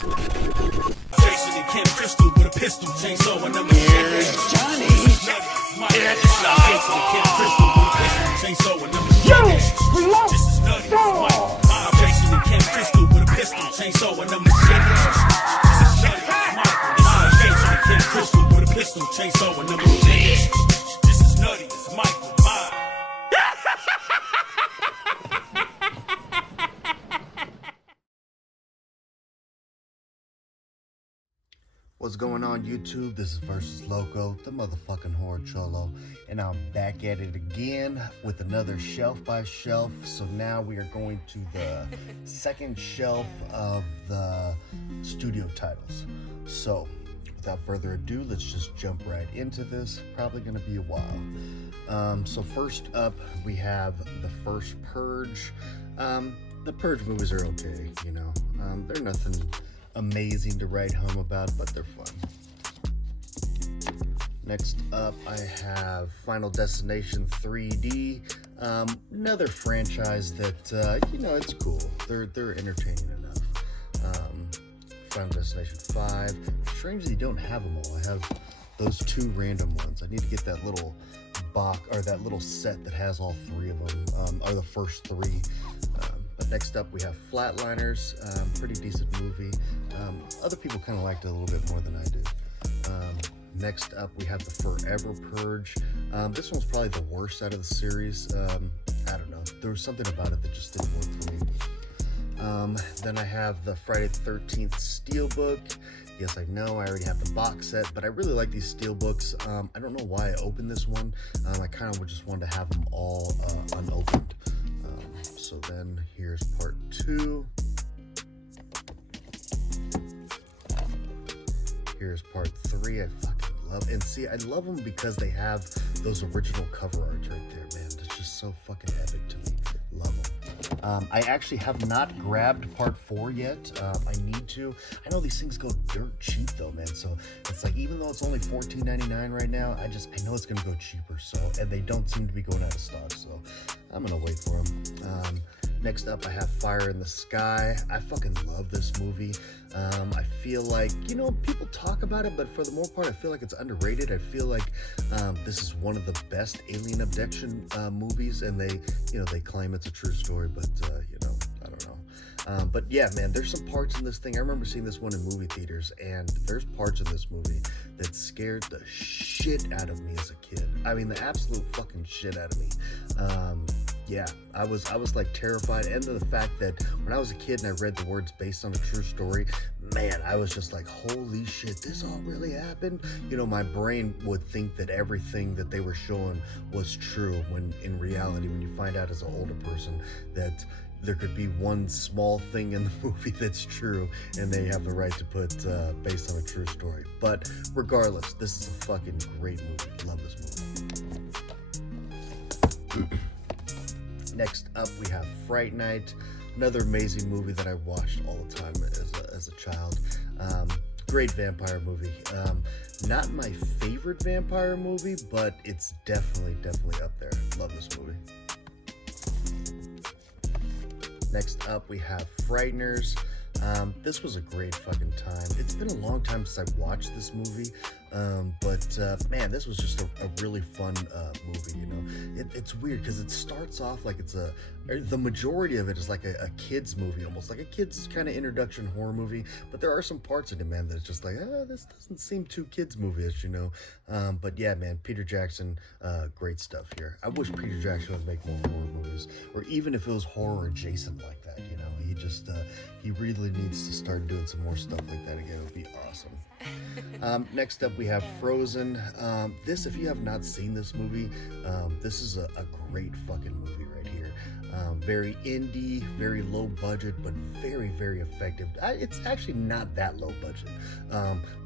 Jason and Kim Crystal with a pistol, chainsaw and number Here's Johnny. It's Jason and Kim Crystal with a pistol, chainsaw and number This is nutty. Mike. Jason and Kim Crystal with a pistol, chainsaw and number This is nutty. Mike. Jason and Kim Crystal with a pistol, chainsaw and number This is nutty. It's Michael. What's going on, YouTube? This is Versus Loco, the motherfucking horror cholo, and I'm back at it again with another shelf by shelf. So now we are going to the second shelf of the studio titles. So without further ado, let's just jump right into this. Probably gonna be a while. So first up, we have the first Purge. The Purge movies are okay, you know. They're nothing amazing to write home about, but they're fun. Next up, I have Final Destination 3D. Another franchise that, you know, it's cool. They're entertaining enough. Final Destination 5. Strangely, you don't have them all. I have those two random ones. I need to get that little box, or that little set that has all three of them, or the first three. But next up, we have Flatliners. Pretty decent movie. Other people kind of liked it a little bit more than I did. Next up, we have the Forever Purge. This one's probably the worst out of the series. I don't know. There was something about it that just didn't work for me. Then I have the Friday the 13th Steelbook. Yes, I know I already have the box set, but I really like these Steelbooks. I don't know why I opened this one. I kind of just wanted to have them all unopened. So then here's part 2. Here's part 3. I fucking love, and see, I love them because they have those original cover arts right there, man. It's just so fucking epic to me. Love them. I actually have not grabbed part 4 yet. I need to. I know these things go dirt cheap though, man. So it's like, even though it's only $14.99 right now, I know it's gonna go cheaper. So, and they don't seem to be going out of stock. So I'm gonna wait for them. Next up, I have Fire in the Sky. I fucking love this movie. I feel like, you know, people talk about it, but for the most part, I feel like it's underrated. I feel like this is one of the best alien abduction movies, and they, you know, they claim it's a true story, but, you know, I don't know. But yeah, man, there's some parts in this thing. I remember seeing this one in movie theaters, and there's parts in this movie that scared the shit out of me as a kid. I mean, the absolute fucking shit out of me. Yeah, I was like terrified, and the fact that when I was a kid and I read the words based on a true story, man, I was just like, holy shit, this all really happened? You know, my brain would think that everything that they were showing was true, when in reality, when you find out as an older person that there could be one small thing in the movie that's true, and they have the right to put based on a true story. But regardless, this is a fucking great movie. Love this movie. Next up, we have Fright Night, another amazing movie that I watched all the time as a child. Great vampire movie. Not my favorite vampire movie, but it's definitely up there. Love this movie. Next up, we have Frighteners. This was a great fucking time. It's been a long time since I watched this movie, but man, this was just a really fun movie, you know. It's weird because it starts off like the majority of it is like a kid's movie, almost like a kid's kind of introduction horror movie, but there are some parts in it, man, that's just like, this doesn't seem too kids movie-ish, you know. But yeah, man, Peter Jackson, great stuff here. I wish Peter Jackson would make more horror movies, or even if it was horror adjacent like that, you know. He really needs to start doing some more stuff like that again. It would be awesome. Next up, we have Frozen. This, if you have not seen this movie, this is a great fucking movie right here. Very indie, very low budget, but very effective. It's actually not that low budget,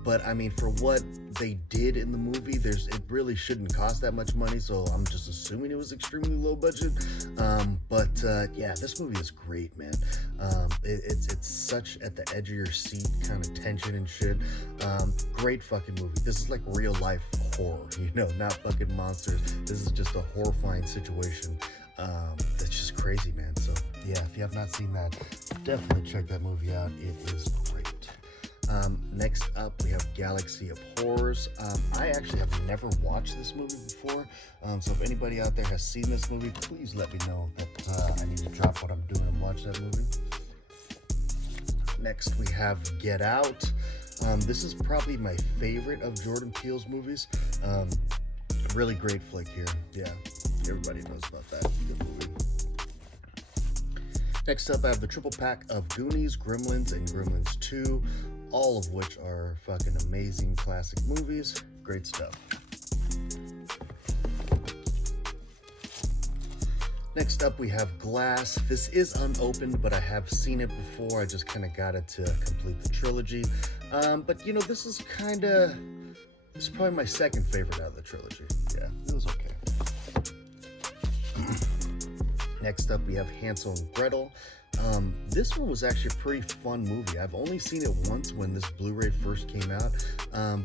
but I mean, for what they did in the movie, it really shouldn't cost that much money, so I'm just assuming it was extremely low budget. But yeah, this movie is great, man. It's such at the edge of your seat kind of tension and shit. Great fucking movie. This is like real life horror, you know, not fucking monsters. This is just a horrifying situation. That's just crazy, man. So yeah, if you have not seen that, definitely check that movie out. It is great. Next up, we have Galaxy of Horrors. I actually have never watched this movie before, so if anybody out there has seen this movie, please let me know that I need to drop what I'm doing and watch that movie. Next, we have Get Out. This is probably my favorite of Jordan Peele's movies. Really great flick here. Yeah, everybody knows about that. Good movie. Next up, I have the triple pack of Goonies, Gremlins, and Gremlins 2, all of which are fucking amazing classic movies. Great stuff. Next up, we have Glass. This is unopened, but I have seen it before. I just kind of got it to complete the trilogy. But, you know, this is probably my second favorite out of the trilogy. Yeah, it was okay. Next up, we have Hansel and Gretel. This one was actually a pretty fun movie. I've only seen it once when this Blu-ray first came out,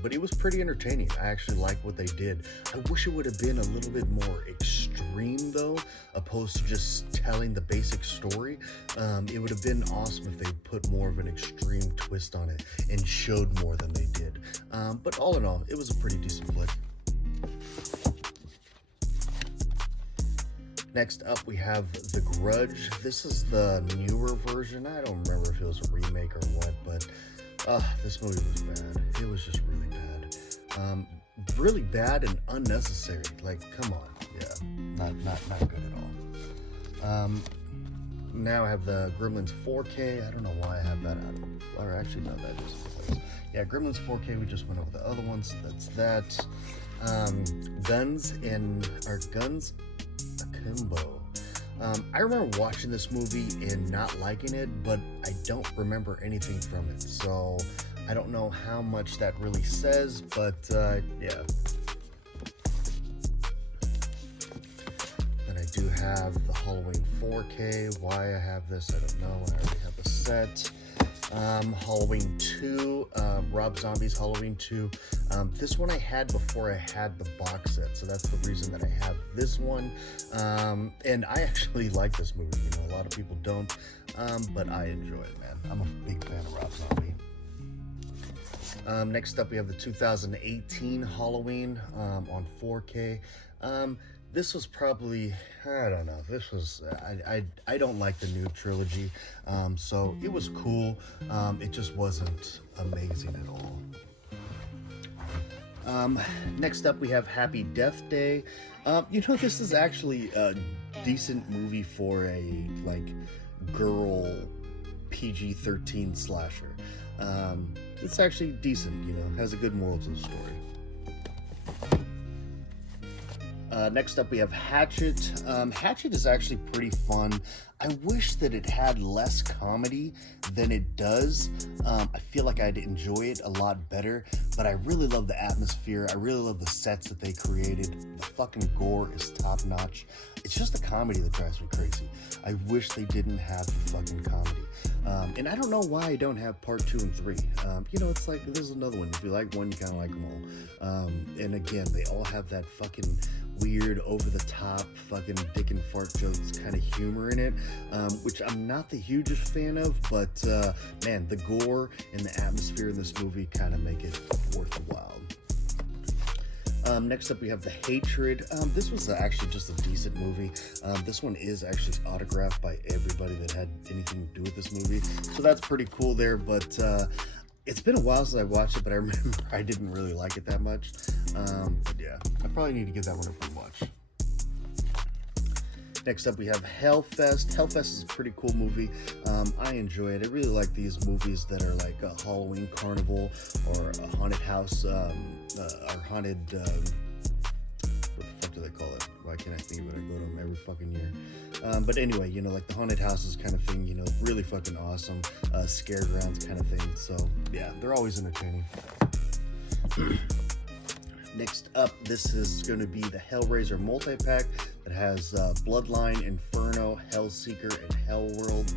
but it was pretty entertaining. I actually like what they did. I wish it would have been a little bit more extreme, though, opposed to just telling the basic story. It would have been awesome if they put more of an extreme twist on it and showed more than they did. But all in all, it was a pretty decent flick. Next up, we have The Grudge. This is the newer version. I don't remember if it was a remake or what, but this movie was bad. It was just really bad. Really bad and unnecessary. Like, come on. Yeah, not good at all. Now I have the Gremlins 4K. I don't know why I have that out of, or actually, no, that is. Yeah, Gremlins 4K. We just went over the other ones. That's that. Guns Akimbo. I remember watching this movie and not liking it, but I don't remember anything from it, so I don't know how much that really says, but yeah. Then I do have the Halloween 4K. Why I have this, I don't know. I already have the set. Halloween 2, Rob Zombie's Halloween 2. This one I had before I had the box set, so that's the reason that I have this one. And I actually like this movie. You know, a lot of people don't, but I enjoy it, man. I'm a big fan of Rob Zombie. Next up, we have the 2018 Halloween on 4K. This was probably, I don't know, this was, I don't like the new trilogy, so it was cool, it just wasn't amazing at all. Next up, we have Happy Death Day. You know, this is actually a decent movie for a, like, girl PG-13 slasher. It's actually decent, you know, has a good moral to the story. Next up, we have Hatchet. Hatchet is actually pretty fun. I wish that it had less comedy than it does. I feel like I'd enjoy it a lot better, but I really love the atmosphere. I really love the sets that they created. The fucking gore is top notch. It's just the comedy that drives me crazy. I wish they didn't have the fucking comedy. And I don't know why I don't have part 2 and 3. You know, it's like, there's another one. If you like one, you kind of like them all. And again, they all have that fucking weird, over-the-top, fucking dick and fart jokes kind of humor in it, which I'm not the hugest fan of, but man, the gore and the atmosphere in this movie kind of make it worth the while. Next up, we have The Hatred. This was actually just a decent movie. This one is actually autographed by everybody that had anything to do with this movie, so that's pretty cool there, but it's been a while since I watched it, but I remember I didn't really like it that much. But yeah, I probably need to give that one a rewatch. Next up, we have Hellfest. Hellfest is a pretty cool movie. I enjoy it. I really like these movies that are like a Halloween carnival or a haunted house, or haunted, what the fuck do they call it? Why can't I think of it? I go to them every fucking year. But anyway, you know, like the haunted houses kind of thing, you know, really fucking awesome. Scare grounds kind of thing. So yeah, they're always entertaining. Next up, this is going to be the Hellraiser multi-pack that has Bloodline, Inferno, Hellseeker, and Hellworld.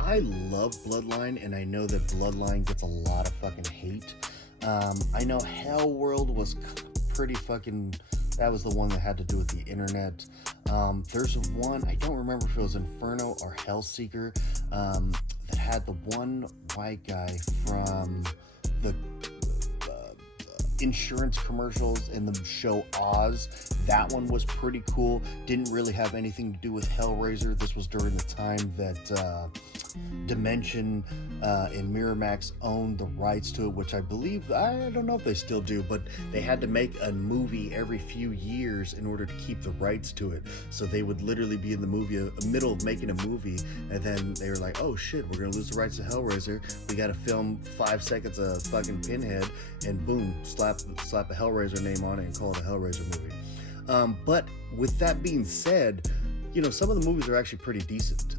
I love Bloodline, and I know that Bloodline gets a lot of fucking hate. I know Hellworld was pretty fucking, that was the one that had to do with the internet. There's one, I don't remember if it was Inferno or Hellseeker, that had the one white guy from the insurance commercials in the show Oz. That one was pretty cool. Didn't really have anything to do with Hellraiser. This was during the time that Dimension and Miramax owned the rights to it, which I believe, I don't know if they still do, but they had to make a movie every few years in order to keep the rights to it. So they would literally be in the middle of making a movie, and then they were like, oh shit, we're gonna lose the rights to Hellraiser. We gotta film 5 seconds of fucking Pinhead, and boom, slap a Hellraiser name on it and call it a Hellraiser movie. But with that being said, you know, some of the movies are actually pretty decent.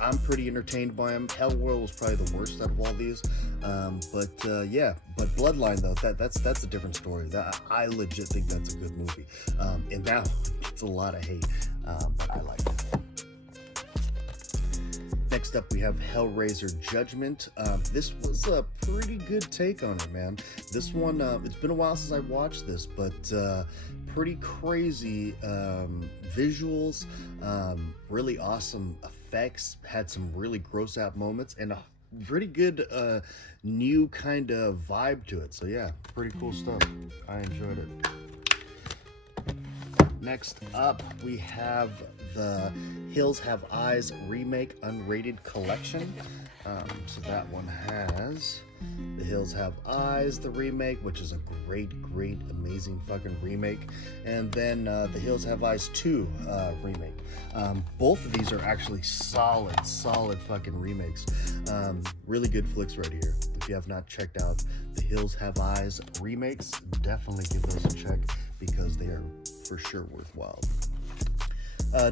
I'm pretty entertained by them. Hellworld was probably the worst out of all these. Yeah, but Bloodline though, that's a different story. I legit think that's a good movie. And that one gets a lot of hate, but I like it. Next up, we have Hellraiser Judgment. This was a pretty good take on it, man. This one, it's been a while since I watched this, but pretty crazy visuals, really awesome effects, had some really gross out moments, and a pretty good new kind of vibe to it. So yeah, pretty cool stuff. I enjoyed it. Next up, we have the Hills Have Eyes remake unrated collection. So that one has The Hills Have Eyes, the remake, which is a great, amazing fucking remake. And then The Hills Have Eyes 2 remake. Both of these are actually solid fucking remakes. Really good flicks right here. If you have not checked out The Hills Have Eyes remakes, definitely give those a check because they are for sure worthwhile.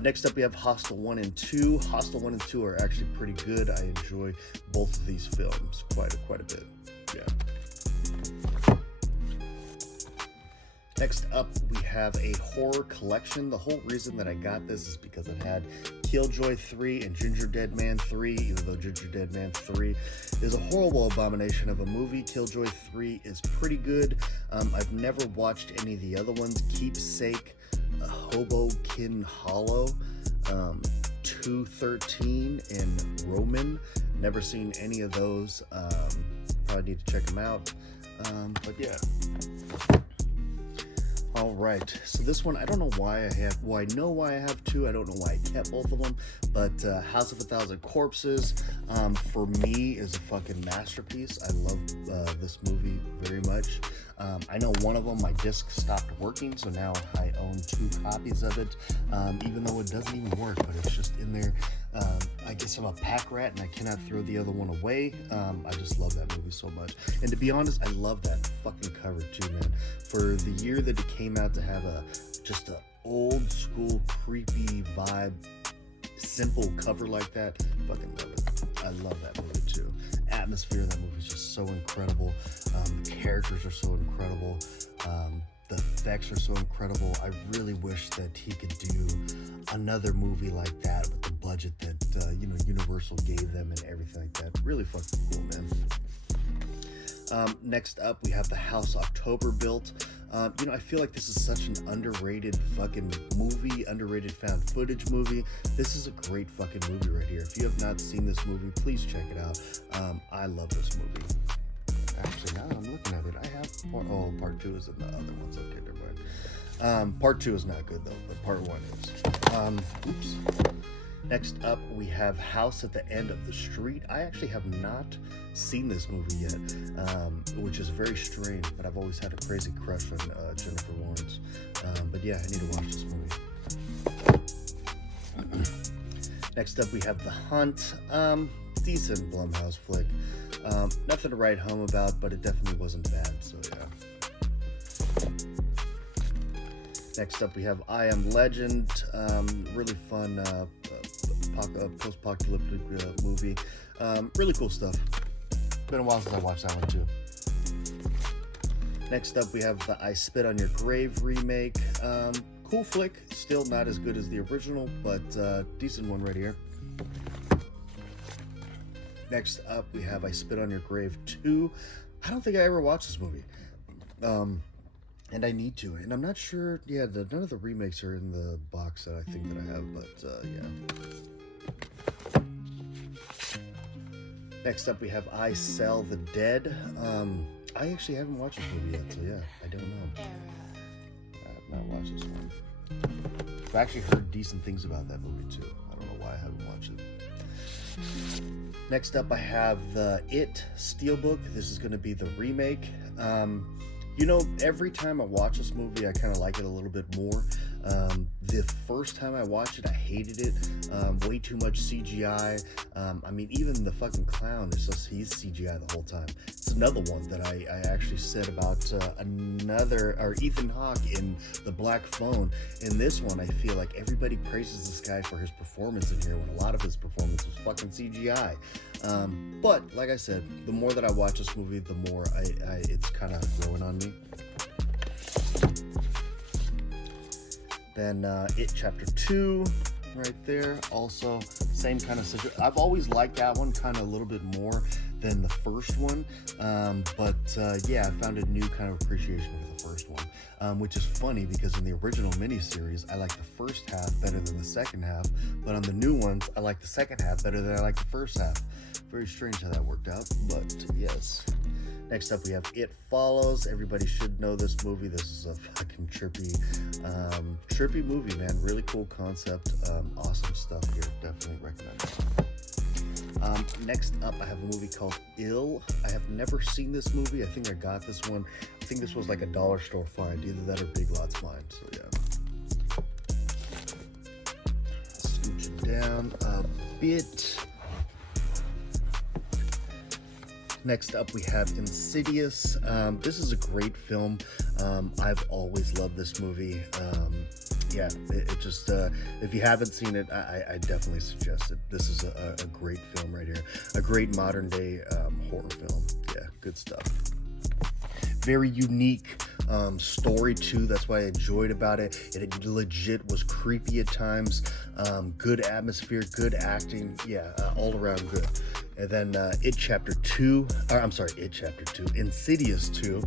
Next up, we have Hostel 1 and 2. Hostel 1 and 2 are actually pretty good. I enjoy both of these films quite a bit. Yeah. Next up, we have a horror collection. The whole reason that I got this is because it had Killjoy 3 and Ginger Dead Man 3, even though Ginger Dead Man 3 is a horrible abomination of a movie. Killjoy 3 is pretty good. I've never watched any of the other ones. Keepsake, Hoboken Hollow, 213, and Roman. Never seen any of those. Probably need to check them out. But yeah. All right, so this one, I don't know why I have, well, I know why I have two. I don't know why I kept both of them, but House of a Thousand Corpses, for me, is a fucking masterpiece. I love this movie very much. I know one of them, my disc stopped working, so now I own 2 copies of it, even though it doesn't even work, but it's just in there. I guess I'm a pack rat and I cannot throw the other one away. I just love that movie so much. And to be honest, I love that fucking cover too, man. For the year that it came out to have just a old school creepy vibe, simple cover like that, fucking love it. I love that movie too. Atmosphere of that movie is just so incredible. The characters are so incredible. The effects are so incredible. I really wish that he could do another movie like that with the budget that Universal gave them and everything like that. Really fucking cool, man. Next up, we have The House October Built. I feel like this is such an underrated fucking movie, underrated found footage movie. This is a great fucking movie right here. If you have not seen this movie, please check it out. I love this movie. Actually, now that I'm looking at it, I have part 2 is in the other ones. Okay, never mind. Part 2 is not good though, but part 1 is. Oops. Next up, we have House at the End of the Street. I actually have not seen this movie yet, which is very strange, but I've always had a crazy crush on Jennifer Lawrence. But yeah, I need to watch this movie. Next up, we have The Hunt. Decent Blumhouse flick. Nothing to write home about, but it definitely wasn't bad, so yeah. Next up, we have I Am Legend. Really fun post-apocalyptic movie. Really cool stuff. Been a while since I watched that one too. Next up, we have the I Spit on Your Grave remake. Cool flick. Still not as good as the original, but decent one right here. Next up, we have I Spit on Your Grave 2. I don't think I ever watched this movie. And I need to. And I'm not sure, none of the remakes are in the box that I think that I have, but yeah. Next up, we have I Sell the Dead. I actually haven't watched this movie yet, so yeah, I don't know. I have not watched this one. I've actually heard decent things about that movie too. I don't know why I haven't watched it. Next up, I have the It Steelbook. This is going to be the remake. You know, every time I watch this movie, I kind of like it a little bit more. The first time I watched it, I hated it. Way too much CGI. I mean, even the fucking clown, he's CGI the whole time. It's another one that I actually said about Ethan Hawke in The Black Phone. In this one, I feel like everybody praises this guy for his performance in here when a lot of his performance was fucking CGI. But like I said, the more that I watch this movie, the more it's kind of growing on me. Then It Chapter 2, right there. Also, same kind of situation. I've always liked that one kind of a little bit more than the first one. Yeah, I found a new kind of appreciation for the first one. Which is funny because in the original miniseries, I like the first half better than the second half. But on the new ones, I like the second half better than I like the first half. Very strange how that worked out, but yes. Next up, we have It Follows. Everybody should know this movie. This is a fucking trippy movie, man. Really cool concept. Awesome stuff here. Definitely recommend it. Next up, I have a movie called Ill. I have never seen this movie. I think I got this one. I think this was like a dollar store find. Either that or Big Lots find. So yeah. Scooch it down a bit. Next up, we have Insidious. This is a great film. I've always loved this movie. Yeah, it just, if you haven't seen it, I definitely suggest it. This is a great film right here. A great modern day horror film. Yeah, good stuff. Very unique story too. That's what I enjoyed about it. It legit was creepy at times. Good atmosphere, good acting. Yeah, all around good. And then It Chapter 2, Insidious 2.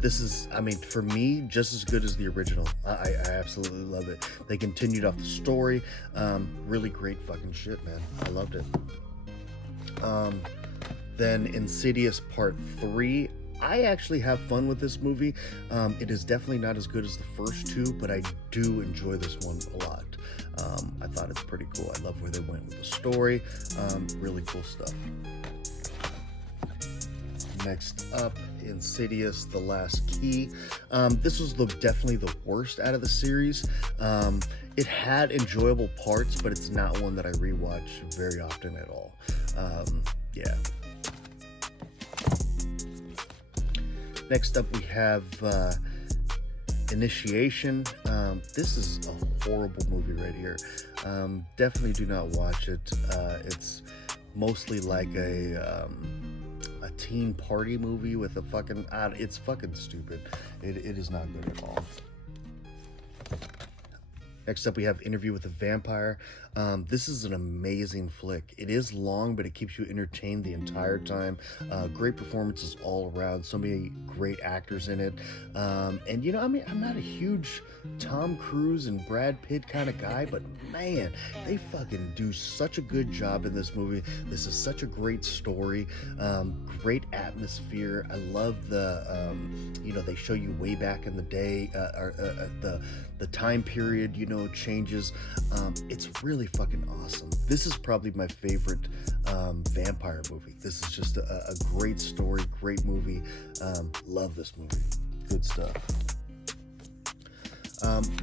This is, I mean, for me, just as good as the original. I absolutely love it. They continued off the story. Really great fucking shit, man. I loved it. Then Insidious Part 3. I actually have fun with this movie. It is definitely not as good as the first two, but I do enjoy this one a lot. I thought it's pretty cool. I love where they went with the story. Really cool stuff. Next up, Insidious: The Last Key. This was definitely the worst out of the series. It had enjoyable parts, but it's not one that I rewatch very often at all. Yeah. Next up, we have Initiation. This is a horrible movie right here. Definitely do not watch it. It's mostly like a teen party movie with a fucking... it's fucking stupid. It is not good at all. Next up, we have Interview with the Vampire. This is an amazing flick. It is long, but it keeps you entertained the entire time. Great performances all around. So many great actors in it. And, you know, I mean, I'm not a huge Tom Cruise and Brad Pitt kind of guy, but man, they fucking do such a good job in this movie. This is such a great story. Great atmosphere. I love the, you know, they show you way back in the day, the time period, you know, changes. It's really fucking awesome. This is probably my favorite vampire movie. This is just a great story, great movie. Love this movie. Good stuff.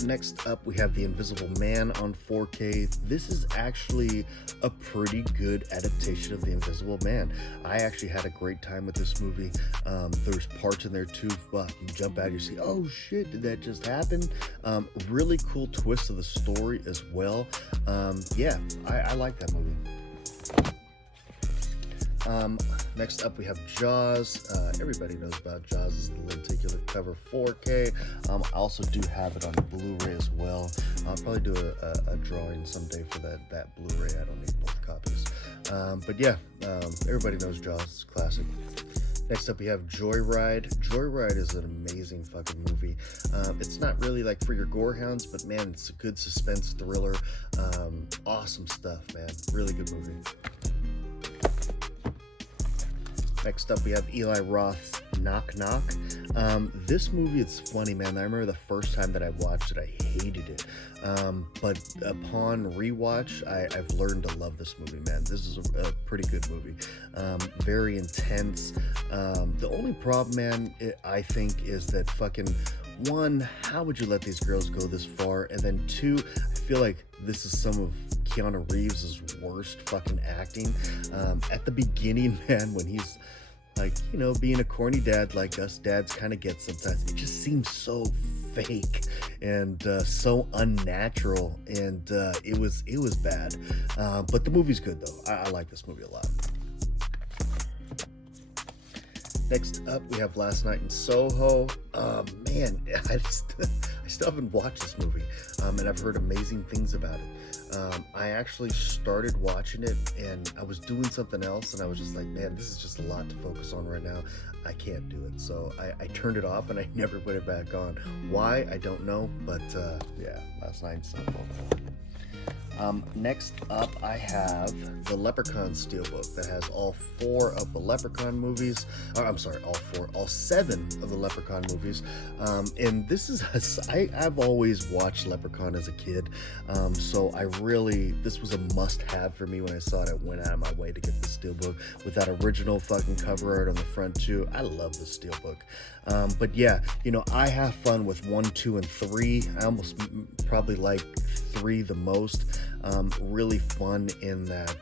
Next up, we have The Invisible Man on 4K. This is actually a pretty good adaptation of The Invisible Man. I actually had a great time with this movie. There's parts in there too, but you jump out, you see, oh shit, did that just happen? Really cool twist of the story as well. Yeah, I like that movie. Next up, we have Jaws. Everybody knows about Jaws. This is the lenticular cover 4K. I also do have it on Blu-ray as well. I'll probably do a drawing someday for that Blu-ray. I don't need both copies. But yeah, everybody knows Jaws. It's a classic. Next up, we have Joyride. Joyride is an amazing fucking movie. It's not really like for your gorehounds, but man, it's a good suspense thriller. Awesome stuff, man. Really good movie. Next up, we have Eli Roth's Knock Knock. This movie, it's funny, man. I remember the first time that I watched it, I hated it. But upon rewatch, I've learned to love this movie, man. This is a pretty good movie. Very intense. The only problem, man, I think, is that fucking, one, how would you let these girls go this far? And then two, I feel like this is some of Keanu Reeves' worst fucking acting. At the beginning, man, when he's like, you know, being a corny dad like us dads kind of get sometimes, it just seems so fake and so unnatural, and it was bad. But the movie's good though. I like this movie a lot. Next up, we have Last Night in Soho. Man, I still haven't watched this movie, and I've heard amazing things about it. I actually started watching it, and I was doing something else, and I was just like, man, this is just a lot to focus on right now. I can't do it. So I turned it off, and I never put it back on. Why? I don't know, but yeah, Last Night in Soho. Next up, I have the Leprechaun Steelbook that has all 4 of the Leprechaun movies. I'm sorry, all 7 of the Leprechaun movies. And this is, I've always watched Leprechaun as a kid. So this was a must-have for me when I saw it. I went out of my way to get the Steelbook with that original fucking cover art on the front too. I love the Steelbook. But yeah, you know, I have fun with 1, 2, and 3. I almost probably like 3 the most. Really fun in that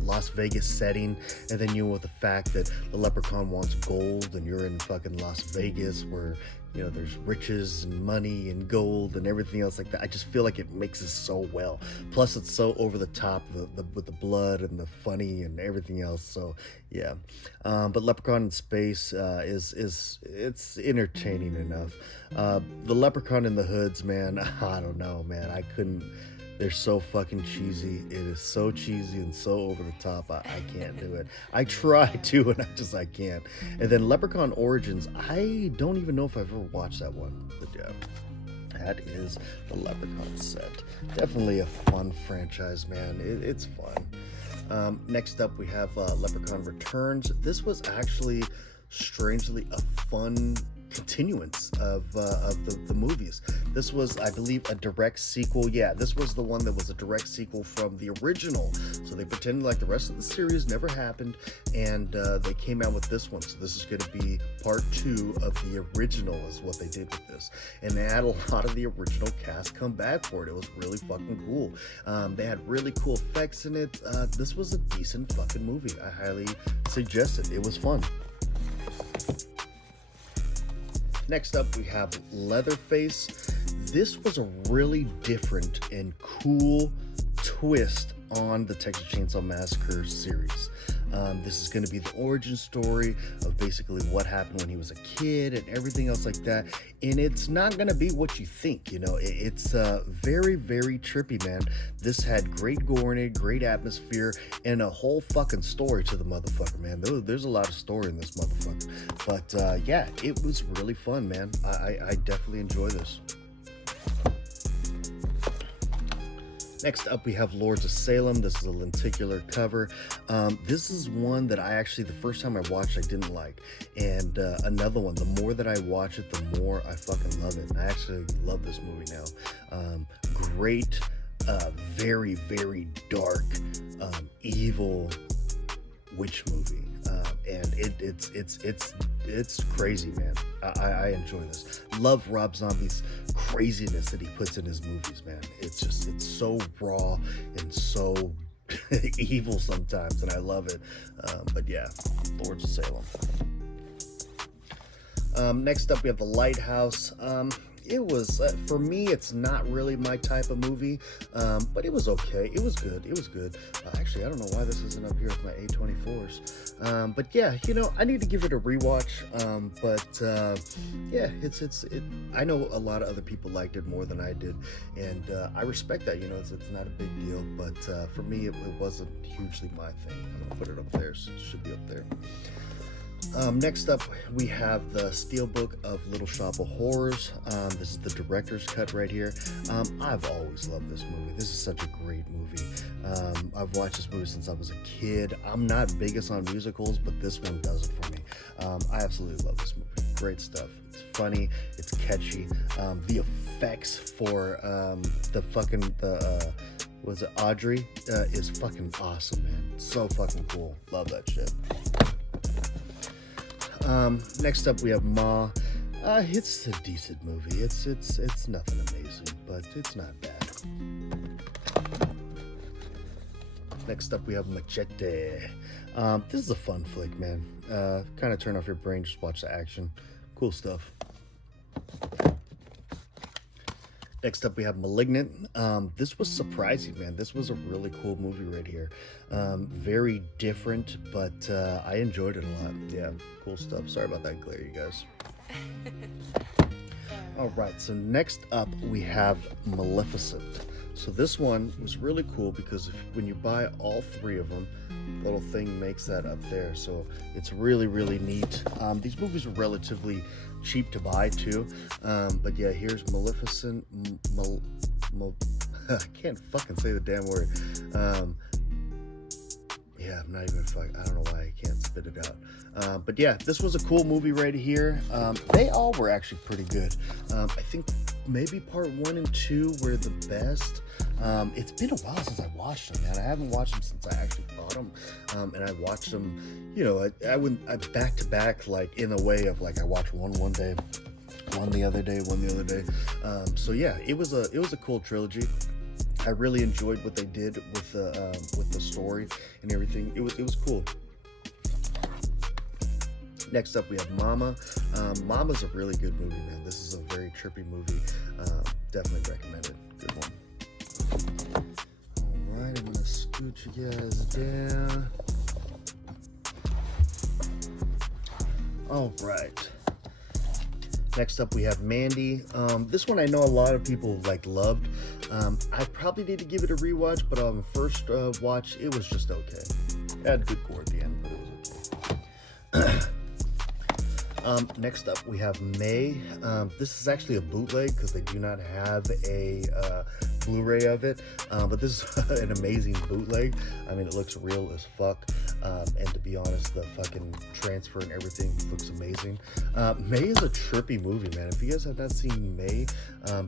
Las Vegas setting, and then you know, with the fact that the leprechaun wants gold and you're in fucking Las Vegas where, you know, there's riches and money and gold and everything else like that. I just feel like it mixes so well. Plus it's so over the top with the blood and the funny and everything else. So yeah, but Leprechaun in Space it's entertaining enough. The Leprechaun in the Hoods, man, I don't know, man. They're so fucking cheesy. It is so cheesy and so over the top. I can't do it. I try to, and I can't. And then Leprechaun Origins, I don't even know if I've ever watched that one. But yeah, that is the Leprechaun set. Definitely a fun franchise, man. It's fun. Next up, we have Leprechaun Returns. This was actually, strangely, a fun continuance of the movies. This was, I believe, a direct sequel. Yeah, this was the one that was a direct sequel from the original. So they pretended like the rest of the series never happened, and they came out with this one. So this is going to be part 2 of the original is what they did with this. And they had a lot of the original cast come back for it. It was really fucking cool. They had really cool effects in it. This was a decent fucking movie. I highly suggest it. It was fun. Next up, we have Leatherface. This was a really different and cool twist on the Texas Chainsaw Massacre series. This is going to be the origin story of basically what happened when he was a kid and everything else like that. And it's not going to be what you think, you know. It's very, very trippy, man. This had great gore in it, great atmosphere, and a whole fucking story to the motherfucker, man. There's a lot of story in this motherfucker. But yeah, it was really fun, man. I definitely enjoy this. Next up, we have Lords of Salem. This is a lenticular cover. This is one that I actually, the first time I watched, I didn't like. And another one, the more that I watch it, the more I fucking love it. And I actually love this movie now. Great, very, very dark, evil witch movie. And it's crazy, man. I enjoy this. Love Rob Zombie's craziness that he puts in his movies, man. It's so raw and so evil sometimes, and I love it. But yeah, Lords of Salem. Next up, we have The Lighthouse. It was, for me, it's not really my type of movie, but it was okay. It was good. Actually, I don't know why this isn't up here with my A24s. But yeah, you know, I need to give it a rewatch. Yeah, I know a lot of other people liked it more than I did, and I respect that. You know, it's not a big deal, but for me, it wasn't hugely my thing. I'm gonna put it up there, so it should be up there. Next up, we have the Steelbook of Little Shop of Horrors. This is the director's cut right here. I've always loved this movie. This is such a great movie. I've watched this movie since I was a kid. I'm not biggest on musicals, but this one does it for me. I absolutely love this movie. Great stuff. It's funny. It's catchy. The effects for was it Audrey? Is fucking awesome, man. So fucking cool. Love that shit. Next up we have Ma. It's a decent movie. It's nothing amazing, but it's not bad. Next up we have Machete. This is a fun flick, man. Kind of turn off your brain, just watch the action. Cool stuff. Next up we have Malignant. This was surprising, man. This was a really cool movie right here. Very different, but I enjoyed it a lot. Yeah, cool stuff. Sorry about that glare, you guys. All right, so next up we have Maleficent. So this one was really cool because when you buy all three of them, little thing makes that up there. So it's really, really neat. These movies were relatively cheap to buy too. But yeah, here's Maleficent. I can't fucking say the damn word. Yeah, I'm not even I don't know why I can't spit it out. But yeah, this was a cool movie right here. They all were actually pretty good. I think maybe part 1 and 2 were the best. It's been a while since I watched them, man. I haven't watched them since I actually bought them. And I watched them, you know, I back to back, like in a way of like I watched one day, one the other day. So yeah, it was a cool trilogy. I really enjoyed what they did with the story and everything. It was cool. Next up, we have Mama. Mama's a really good movie, man. This is a very trippy movie. Definitely recommend it. Good one. All right, I'm gonna scoot you guys down. All right. Next up, we have Mandy. This one I know a lot of people loved. I probably need to give it a rewatch, but on the first watch, it was just okay. It had good gore at the end, but it was okay. Next up, we have May. This is actually a bootleg because they do not have a Blu-ray of it, but this is an amazing bootleg. I mean, it looks real as fuck, and to be honest, the fucking transfer and everything looks amazing. May is a trippy movie, man. If you guys have not seen May,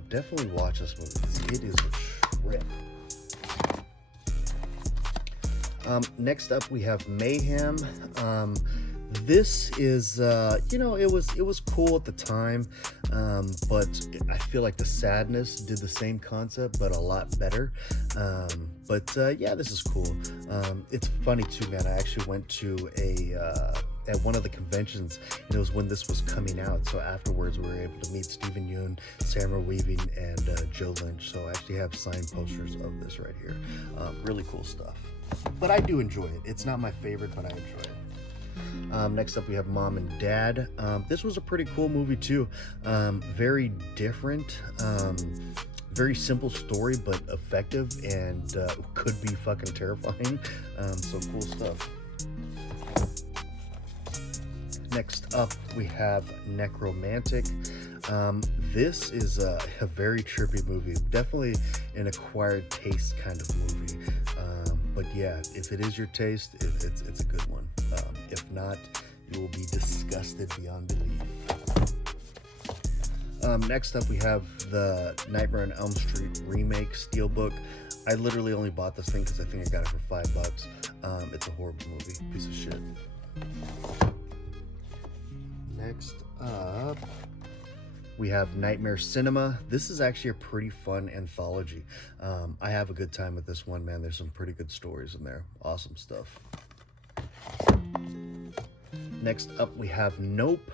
definitely watch this movie because it is a trip. Next up, we have Mayhem. This is, you know, it was cool at the time, but I feel like The Sadness did the same concept, but a lot better. Yeah, this is cool. It's funny too, man. I actually went to at one of the conventions, and it was when this was coming out. So afterwards, we were able to meet Stephen Yeun, Samara Weaving, and Joe Lynch. So I actually have signed posters of this right here. Really cool stuff. But I do enjoy it. It's not my favorite, but I enjoy it. Next up, we have Mom and Dad. This was a pretty cool movie too. Very different, very simple story, but effective and could be fucking terrifying. So cool stuff. Next up, we have Necromantic. This is a very trippy movie. Definitely an acquired taste kind of movie. But yeah, if it is your taste, it's a good one. If not, you will be disgusted beyond belief. Next up, we have the Nightmare on Elm Street remake Steelbook. I literally only bought this thing because I think I got it for $5. It's a horrible movie, piece of shit. Next up, we have Nightmare Cinema. This is actually a pretty fun anthology. I have a good time with this one, man. There's some pretty good stories in there. Awesome stuff. Next up, we have Nope.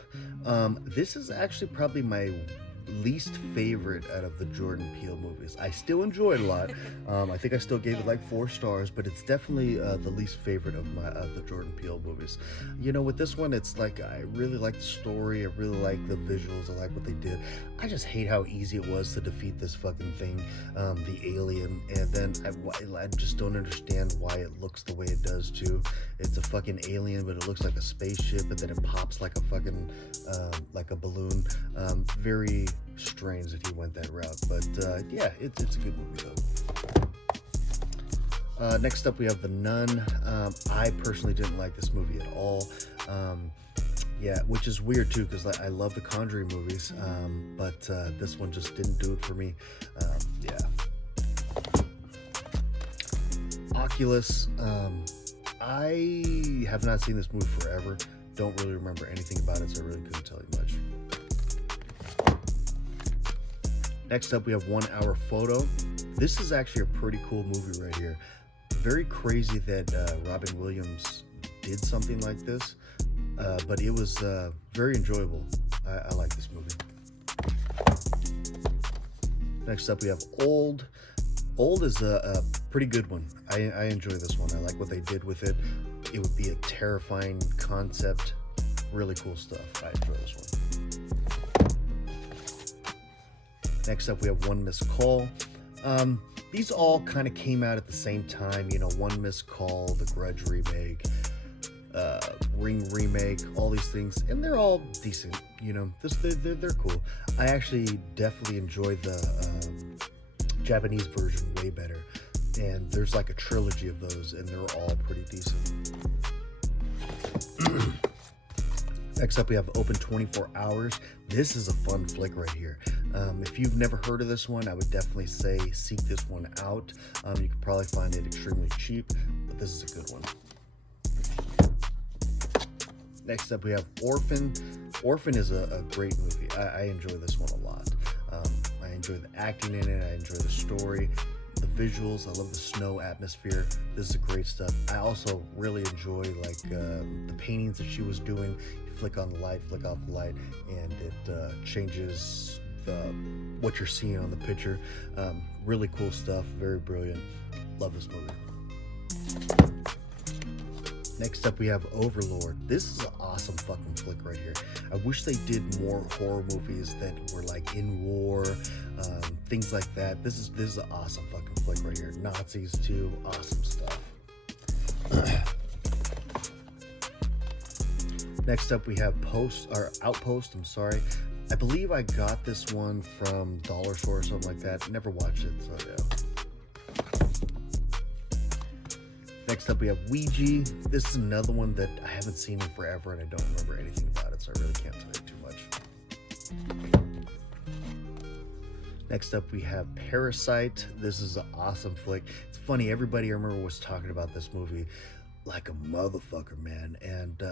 This is actually probably my least favorite out of the Jordan Peele movies. I still enjoy it a lot. I think I still gave it like 4 stars, but it's definitely the least favorite of the Jordan Peele movies. You know, with this one, it's like I really like the story. I really like the visuals. I like what they did. I just hate how easy it was to defeat this fucking thing, the alien. And then I just don't understand why it looks the way it does too. It's a fucking alien, but it looks like a spaceship, and then it pops like a fucking like a balloon. Very strange that he went that route, but yeah, it's a good movie Next up, we have The Nun. I personally didn't like this movie at all. Yeah, which is weird too, because I love the Conjuring movies, but this one just didn't do it for me. Yeah. Oculus. I have not seen this movie forever. Don't really remember anything about it, so I really couldn't tell you much. Next up, we have 1 Hour Photo. This is actually a pretty cool movie right here. Very crazy that Robin Williams did something like this, but it was very enjoyable. I like this movie. Next up, we have Old. Old is a pretty good one. I enjoy this one. I like what they did with it. It would be a terrifying concept. Really cool stuff. I enjoy this one. Next up, we have One Missed Call. These all kind of came out at the same time. You know, One Missed Call, The Grudge remake, Ring remake, all these things, and they're all decent. You know, they're cool. I actually definitely enjoy the Japanese version way better, and there's like a trilogy of those, and they're all pretty decent. Next up, we have Open 24 Hours. This is a fun flick right here. If you've never heard of this one, I would definitely say seek this one out. You can probably find it extremely cheap, but this is a good one. Next up, we have Orphan. Orphan is a great movie. I enjoy this one a lot. I enjoy the acting in it. I enjoy the story, the visuals. I love the snow atmosphere. This is great stuff. I also really enjoy like the paintings that she was doing. You flick on the light, flick off the light, and it changes what you're seeing on the picture. Really cool stuff. Very brilliant. Love this movie. Next up, we have Overlord. This is an awesome fucking flick right here. I wish they did more horror movies that were like in war, things like that. This is an awesome fucking flick right here. Nazis too, awesome stuff. Next up, we have Outpost. I'm sorry. I believe I got this one from Dollar Store or something like that. Never watched it, so yeah. Next up, we have Ouija. This is another one that I haven't seen in forever, and I don't remember anything about it, so I really can't tell you too much. Next up, we have Parasite. This is an awesome flick. It's funny, everybody I remember was talking about this movie like a motherfucker, man, and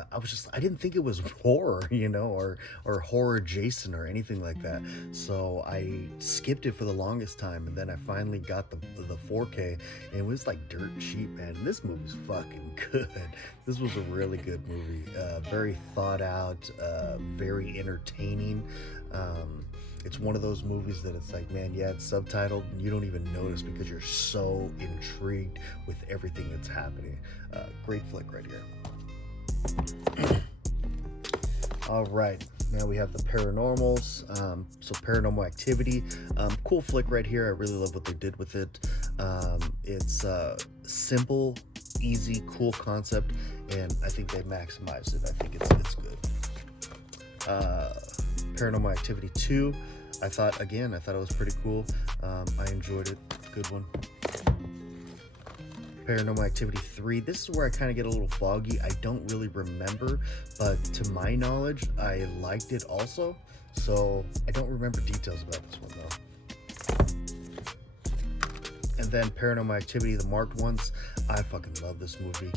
I didn't think it was horror, you know, or horror adjacent or anything like that, so I skipped it for the longest time, and then I finally got the 4K, and it was like dirt cheap, man. This movie's fucking good. This was a really good movie, very thought out, very entertaining. It's one of those movies that it's like, man, yeah, it's subtitled and you don't even notice because you're so intrigued with everything that's happening. Great flick right here. All right, now we have the Paranormals. So Paranormal Activity, cool flick right here. I really love what they did with it. It's simple, easy, cool concept, and I think they maximized it. I think it's good. Paranormal Activity 2, I thought it was pretty cool. I enjoyed it. Good one. Paranormal Activity 3, this is where I kind of get a little foggy. I don't really remember, but to my knowledge, I liked it also. So I don't remember details about this one though. And then Paranormal Activity, the marked ones, I fucking love this movie.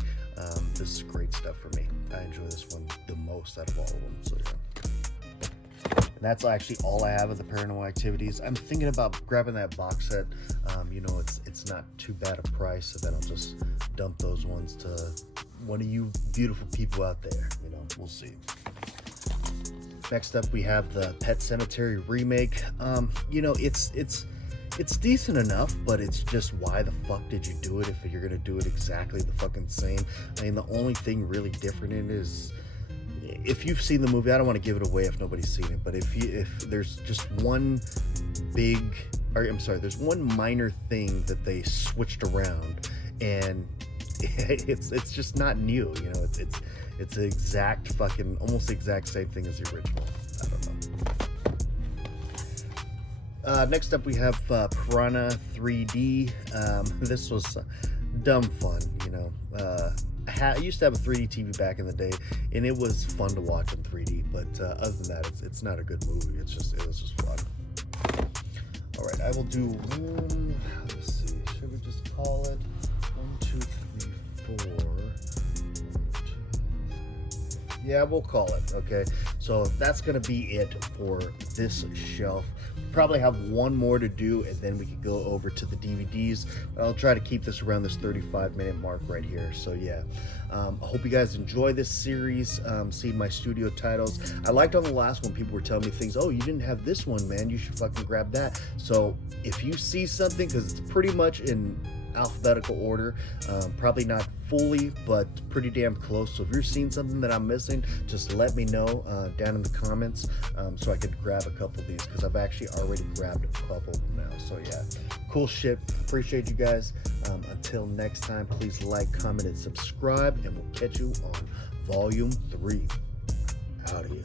This is great stuff for me. I enjoy this one the most out of all of them, so yeah. And that's actually all I have of the Paranormal Activities. I'm thinking about grabbing that box set. You know, it's not too bad a price, so then I'll just dump those ones to one of you beautiful people out there. You know, we'll see. Next up, we have the Pet Sematary remake. You know, it's decent enough, but it's just, why the fuck did you do it if you're gonna do it exactly the fucking same? I mean, the only thing really different in it is, if you've seen the movie, I don't want to give it away if nobody's seen it, but if there's just one there's one minor thing that they switched around, and it's just not new, you know. It's the exact fucking, almost the exact same thing as the original. I don't know. Next up, we have Piranha 3D. This was dumb fun, you know. I used to have a 3D TV back in the day, and it was fun to watch in 3D. But other than that, it's not a good movie. It was just fun. All right, I will do one. Let's see. Should we just call it 1, 2, 3, 4? 1, 2, 3. Yeah, we'll call it. Okay. So that's gonna be it for this shelf. Probably have one more to do, and then we could go over to the DVDs. I'll try to keep this around this 35-minute mark right here. So yeah, I hope you guys enjoy this series, seeing my studio titles. I liked on the last one, people were telling me things, oh, you didn't have this one, man, you should fucking grab that. So if you see something, because it's pretty much in alphabetical order, probably not fully, but pretty damn close. So if you're seeing something that I'm missing, just let me know down in the comments, so I could grab a couple of these, because I've actually already grabbed a couple now. So yeah, cool shit. Appreciate you guys. Until next time, please like, comment, and subscribe, and we'll catch you on volume 3. Out of here.